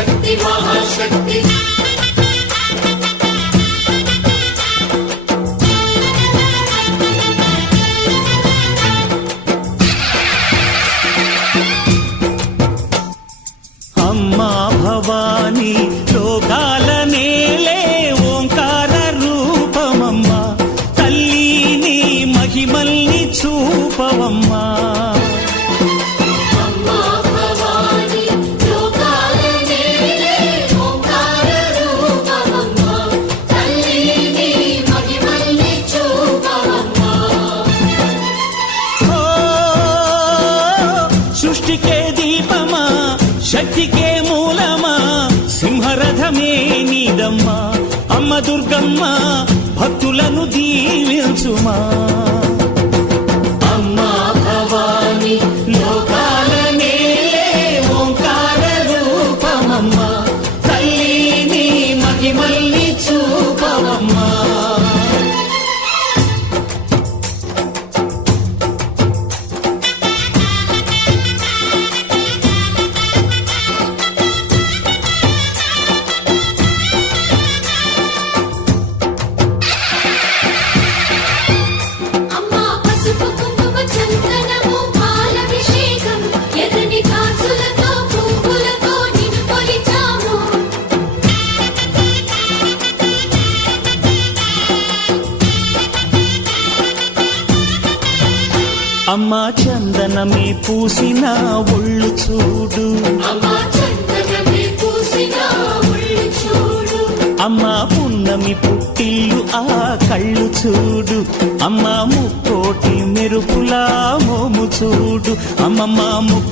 శక్తి మహాశక్తి అమ్మా భవాని లోకాల నేలే ఓంకార రూపమమ్మా తల్లిని మహిమల్ని చూపవమ్మా సృష్టికే దీపమా శక్తికే మూలమా సింహరథమే నీదమ్మా అమ్మ దుర్గమ్మ భక్తులను దీవించుమా అమ్మా భవాని లోకాల నేలే ఓంకార రూపమమ్మా తల్లిని మహిమల్ని చూపవమ్మా అమ్మా చందనమే పూసిన ఒళ్ళు చూడు అమ్మా పున్నమి పుట్టిల్లు ఆ కళ్ళు చూడు అమ్మా ముక్కోటి మెరుపులా మోము చూడు అమ్మమ్మ ముగ్గురు